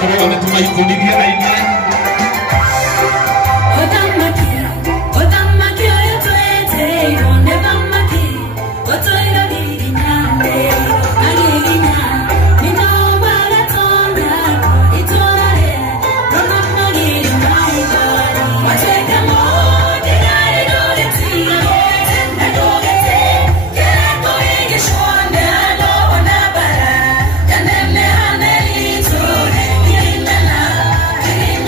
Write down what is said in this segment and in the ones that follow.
Tũkoragwo nĩ tũmaikũnithia na inyuĩ. Thank you.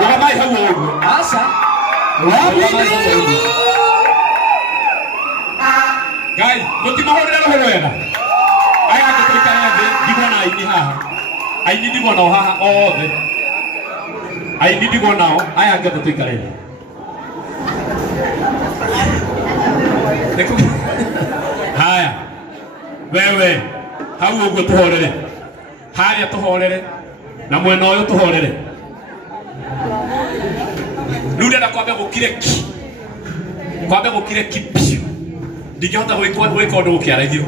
Rugamai hau ũguo. Aca. Ngai, mũtimahũrĩre rũhĩ wega. Aya angĩ tũikare thĩ, ndigwo na aini haha. Aini ndigwo nao haha othe. Aini ndigwo nao, aya angĩ tũikare thĩ. Haya. Wewe, hau ũguo tũhorere. Harĩa tũhorere. Na mwena ũyũ tũhorere. Rĩu ndĩrenda kwambe gũkire ki. Kwambe gũkire ki biũ. Ndingĩhota gwĩka ũndũ gũkĩaraithio.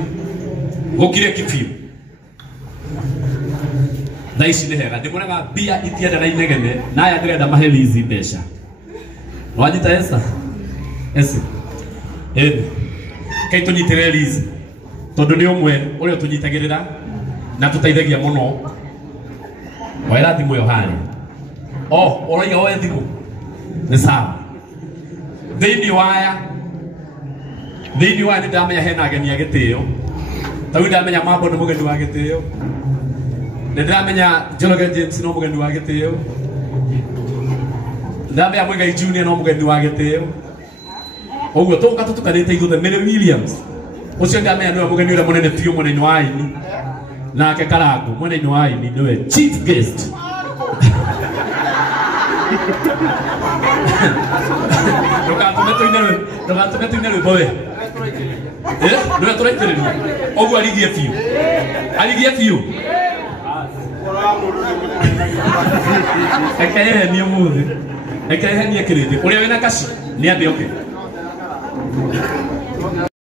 Gũkire ki biũ. Thaa ici nĩ hega. Ndĩmũraga mbia itiendera inegene. Na aya ndĩrenda mahe Lizi mbeca. Wanyita Esa? Esa. Ĩĩ. Kei tũnyitĩrĩre Lizi. Tondũ nĩ ũmwe ũrĩa tũnyitagĩrĩra na tũteithagia mũno. Waira thimũ ĩyo harĩa. Ũroiga woe thimũ. Nĩ sawa. Thĩinĩ waya nĩ ndamenya hena ageni a gĩtĩo. Tarĩu ndamenya Mambo nĩ mũgeni wa gĩtĩo. Nĩ ndamenya Njoroge James no mũgeni wa gĩtĩo. Ndamenya Mũigai Junior no mũgeni wa gĩtĩo. Ũguo tũka tũtukanĩte ithuothe. Mary Williams ũcio ndamenya nĩwe mũgeni ũrĩa mũnene biũ mwena-inĩ wa aini. Nake Karangu mwena-inĩ wa aini nĩwe chief guest. Ndũgatũme tũine rwĩmbo we. Nĩwe tũraitĩrĩria. Ũguo arigie biũ. Arigie biũ. Reke ehenie mũthĩ. Reke ehenie kĩrĩndĩ. Ũrĩa wĩna kaci nĩ ambe oke.